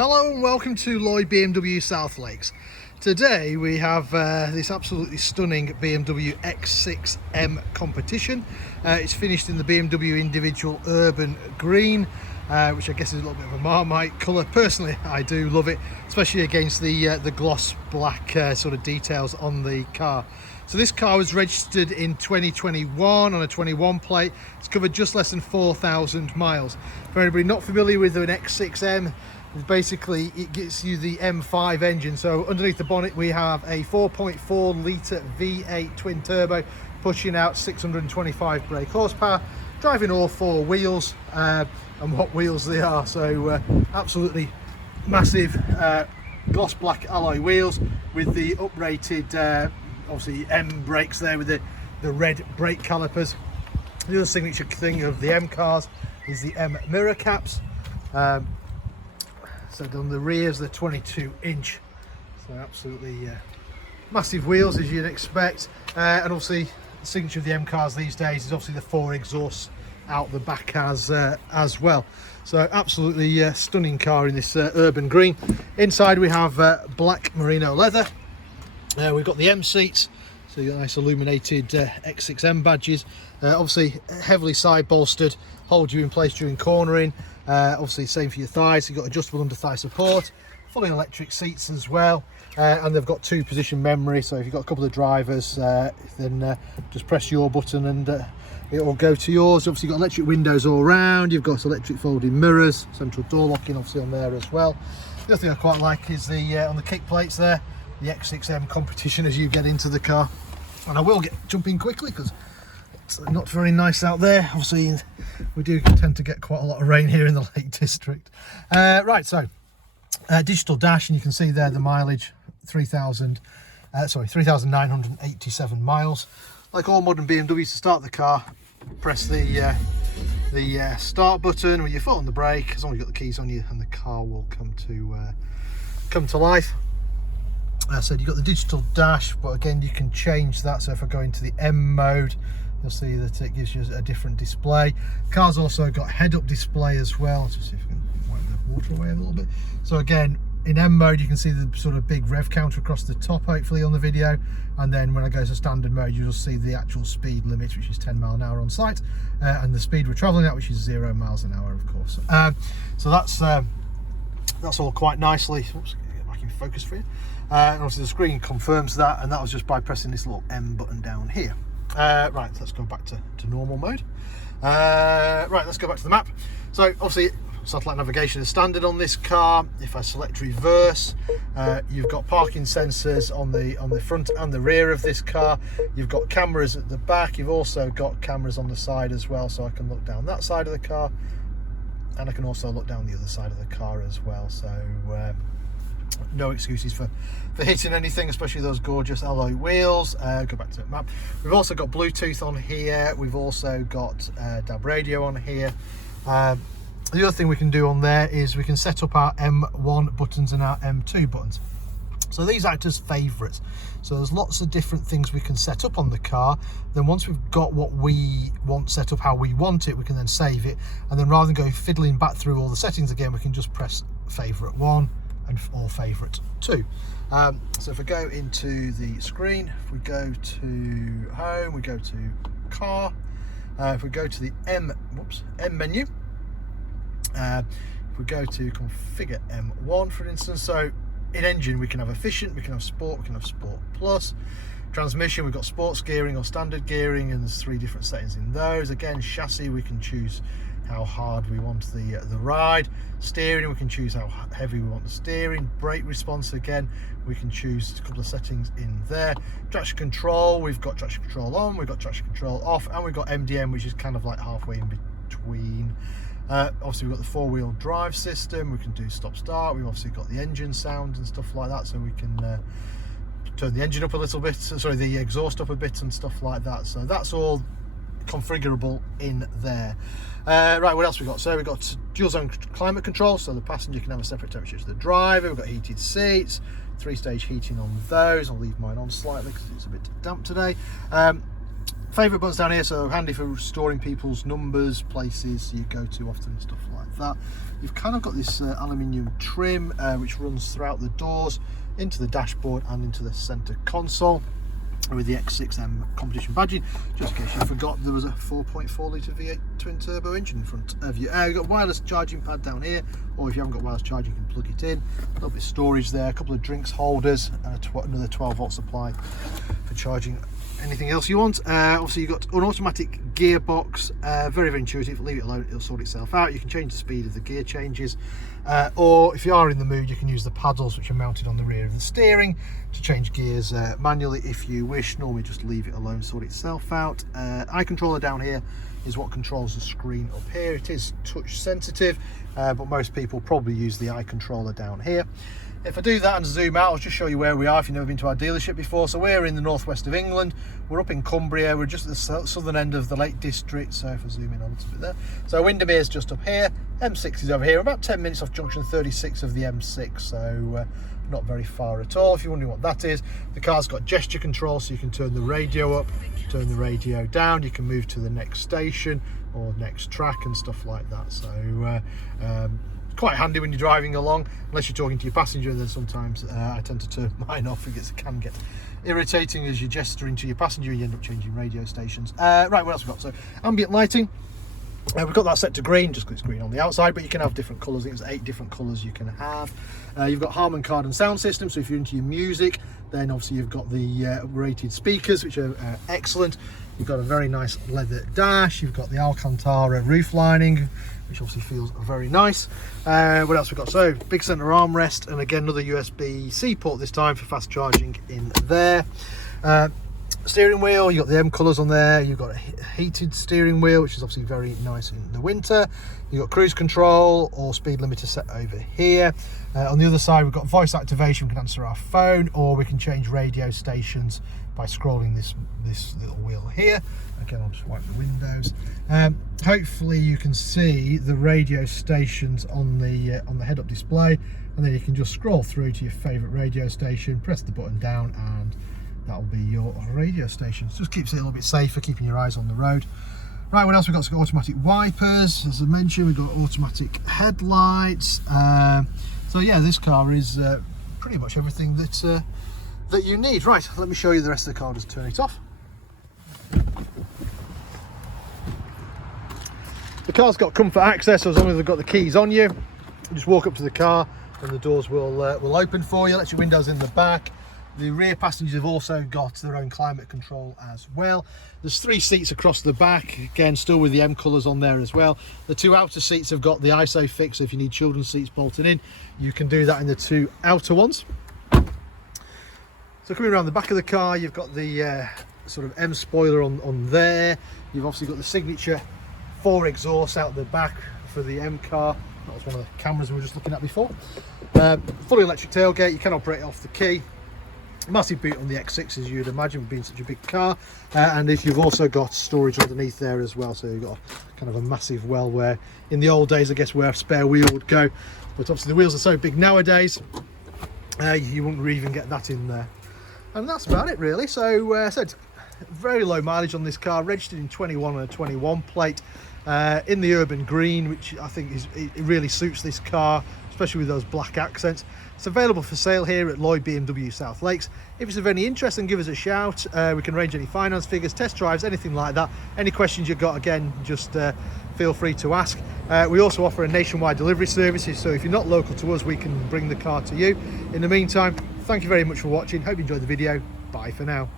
Hello and welcome to Lloyd BMW South Lakes. Today we have this absolutely stunning BMW X6M competition. It's finished in the BMW individual urban green, which I guess is a little bit of a Marmite colour. Personally, I do love it, especially against the gloss black sort of details on the car. So this car was registered in 2021 on a 21 plate. It's covered just less than 4,000 miles. For anybody not familiar with an X6M, basically it gets you the M5 engine. So underneath the bonnet we have a 4.4 litre V8 twin turbo pushing out 625 brake horsepower, driving all four wheels, and what wheels they are. So absolutely massive gloss black alloy wheels with the uprated obviously M brakes there with the red brake calipers. The other signature thing of the M cars is the M mirror caps. So on the rears, they're 22-inch, so absolutely massive wheels as you'd expect. And obviously the signature of the M cars these days is obviously the four exhausts out the back as well. So absolutely stunning car in this urban green. Inside we have black merino leather. We've got the M seats, so you've got nice illuminated X6M badges. Obviously heavily side bolstered, hold you in place during cornering. Obviously same for your thighs. You've got adjustable under thigh support, fully electric seats as well, and they've got 2-position memory, so if you've got a couple of drivers then just press your button and it will go to yours. Obviously you've got electric windows all around, you've got electric folding mirrors, central door locking obviously on there as well. The other thing I quite like is the on the kick plates there, the X6M competition as you get into the car. And I will jump in quickly because it's not very nice out there. Obviously we do tend to get quite a lot of rain here in the Lake District. Right, so digital dash, and you can see there the mileage, 3,987 miles. Like all modern BMWs, to start the car, press the start button with your foot on the brake, as long as you've got the keys on you, and the car will come to life. As I said, you've got the digital dash, but again you can change that. So if I go into the M mode, you'll see that it gives you a different display. Car's also got head-up display as well. Let's just see if we can wipe the water away a little bit. So again, in M mode you can see the sort of big rev counter across the top, hopefully on the video, and then when I go to standard mode you'll see the actual speed limit, which is 10 miles an hour on site, and the speed we're traveling at, which is 0 miles an hour, of course. So that's all quite nicely. Oops, get back in focus for you. And obviously the screen confirms that, and that was just by pressing this little M button down here. Right, let's go back to normal mode. Right, let's go back to the map. So obviously satellite navigation is standard on this car. If I select reverse, you've got parking sensors on the front and the rear of this car. You've got cameras at the back. You've also got cameras on the side as well, so I can look down that side of the car, and I can also look down the other side of the car as well. So no excuses for hitting anything, especially those gorgeous alloy wheels. Go back to the map. We've also got Bluetooth on here. We've also got DAB radio on here. The other thing we can do on there is we can set up our M1 buttons and our M2 buttons. So these act as favourites. So there's lots of different things we can set up on the car. Then once we've got what we want set up how we want it, we can then save it. And then rather than go fiddling back through all the settings again, we can just press favourite 1 and or favourite 2. So if we go into the screen, if we go to home, we go to car, if we go to the M menu, if we go to configure M1 for instance, so in engine we can have efficient, we can have sport, we can have sport plus. Transmission, we've got sports gearing or standard gearing, and there's 3 different settings in those. Again, chassis, we can choose how hard we want the ride. Steering, we can choose how heavy we want the steering. Brake response, again we can choose a couple of settings in there. Traction control, we've got traction control on, we've got traction control off, and we've got MDM, which is kind of like halfway in between. Obviously we've got the 4-wheel drive system, we can do stop start. We've obviously got the engine sound and stuff like that, so we can turn the engine up a little bit, sorry, the exhaust up a bit and stuff like that. So that's all configurable in there. Right, what else we got? So we've got dual zone climate control, so the passenger can have a separate temperature to the driver. We've got heated seats, 3-stage heating on those. I'll leave mine on slightly because it's a bit damp today. Favourite buttons down here, so handy for storing people's numbers, places you go to often and stuff like that. You've kind of got this aluminium trim which runs throughout the doors, into the dashboard and into the centre console, with the X6M competition badging. Just in case you forgot, there was a 4.4 litre V8 twin turbo engine in front of you. You've got wireless charging pad down here, or if you haven't got wireless charging, you can plug it in. A little bit of storage there, a couple of drinks holders, and another 12 volt supply for charging anything else you want. Obviously you've got an automatic gearbox, very intuitive. Leave it alone, it'll sort itself out. You can change the speed of the gear changes, or if you are in the mood, you can use the paddles which are mounted on the rear of the steering to change gears manually if you wish. Normally just leave it alone, sort itself out. Eye controller down here is what controls the screen up here. It is touch sensitive, but most people probably use the eye controller down here. If I do that and zoom out, I'll just show you where we are if you've never been to our dealership before. So we're in the northwest of England. We're up in Cumbria. We're just at the southern end of the Lake District. So if I zoom in a little bit there. So Windermere's just up here. M6 is over here. About 10 minutes off junction 36 of the M6. So not very far at all. If you're wondering what that is, the car's got gesture control, so you can turn the radio up, turn the radio down. You can move to the next station or next track and stuff like that. So quite handy when you're driving along, unless you're talking to your passenger. And then sometimes I tend to turn mine off because it can get irritating as you're gesturing to your passenger and you end up changing radio stations. Right, what else we've got? So ambient lighting, we've got that set to green just because it's green on the outside, but you can have different colours. I think there's 8 different colours you can have. You've got Harman Kardon sound system, so if you're into your music, then obviously you've got the rated speakers, which are excellent. You've got a very nice leather dash. You've got the Alcantara roof lining, which obviously feels very nice. What else we've got? So big centre armrest, and again another USB-C port this time for fast charging in there. Steering wheel, you've got the M colours on there. You've got a heated steering wheel, which is obviously very nice in the winter. You've got cruise control or speed limiter set over here. On the other side, we've got voice activation. We can answer our phone, or we can change radio stations by scrolling this little wheel here. Again, I'll just wipe the windows. Hopefully you can see the radio stations on the head-up display, and then you can just scroll through to your favourite radio station, press the button down, and that'll be your radio station. Just keeps it a little bit safer, keeping your eyes on the road. Right, what else we've got? So we've got automatic wipers, as I mentioned. We've got automatic headlights. So yeah, this car is pretty much everything that you need. Right, let me show you the rest of the car. Just turn it off. The car's got comfort access, so as long as you've got the keys on you, just walk up to the car and the doors will open for you. Let your windows in the back. The rear passengers have also got their own climate control as well. There's 3 seats across the back, again still with the M colours on there as well. The 2 outer seats have got the ISOFIX, so if you need children's seats bolted in, you can do that in the 2 outer ones. So coming around the back of the car, you've got the sort of M spoiler on there. You've obviously got the signature 4 exhausts out the back for the M car. That was one of the cameras we were just looking at before. Fully electric tailgate, you can operate it off the key. Massive boot on the X6, as you'd imagine, being such a big car. And if you've also got storage underneath there as well, so you've got kind of a massive well, where in the old days I guess where a spare wheel would go, but obviously the wheels are so big nowadays, you wouldn't even get that in there. And that's about it really. So I said very low mileage on this car, registered in 21 on a 21 plate, in the urban green, which I think it really suits this car, especially with those black accents. It's available for sale here at Lloyd BMW South Lakes. If it's of any interest, then give us a shout. We can arrange any finance figures, test drives, anything like that. Any questions you've got, again, just feel free to ask. We also offer a nationwide delivery service, so if you're not local to us, we can bring the car to you. In the meantime, thank you very much for watching. Hope you enjoyed the video. Bye for now.